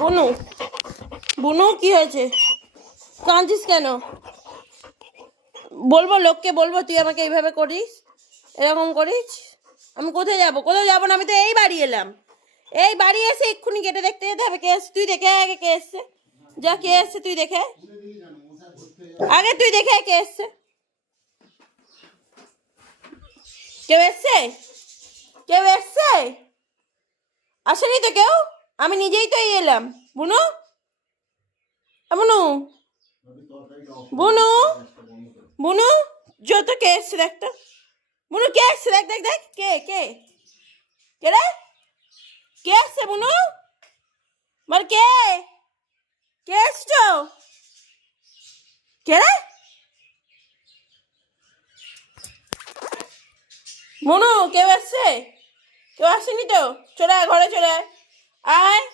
বুনু, বুনু কি হয়েছে? কাঁদছিস কেন? বলবো, লোককে বলবো তুই আমাকে এইভাবে করিস, এরকম করিস? আমি কোথায় যাবো? কোথাও যাবো না, আমি তো এই বাড়ি এলাম। এই বাড়ি এসে এক্ষুনি গেটে দেখতে যেতে হবে কে এসছে। তুই দেখে আগে কে এসছে, যা কে এসছে তুই দেখে আগে, তুই দেখে কে এসছে। কেউ এসছে? কেউ এসছে? আসেনি তো কেউ, আমি নিজেই তো এলাম। বুনু, বুনু, বুনু, বুনু, যত কে এসছে দেখ তো। বুনু কে এসছে, দেখ দেখ দেখ, কে কে কে রে? কে এসছে বুনু? বল কে, কে এসছো? কে রে? বুনু কেউ এসছে? কেউ আসেনি তো? চলে আয় ঘরে, চলে আয়, আয়।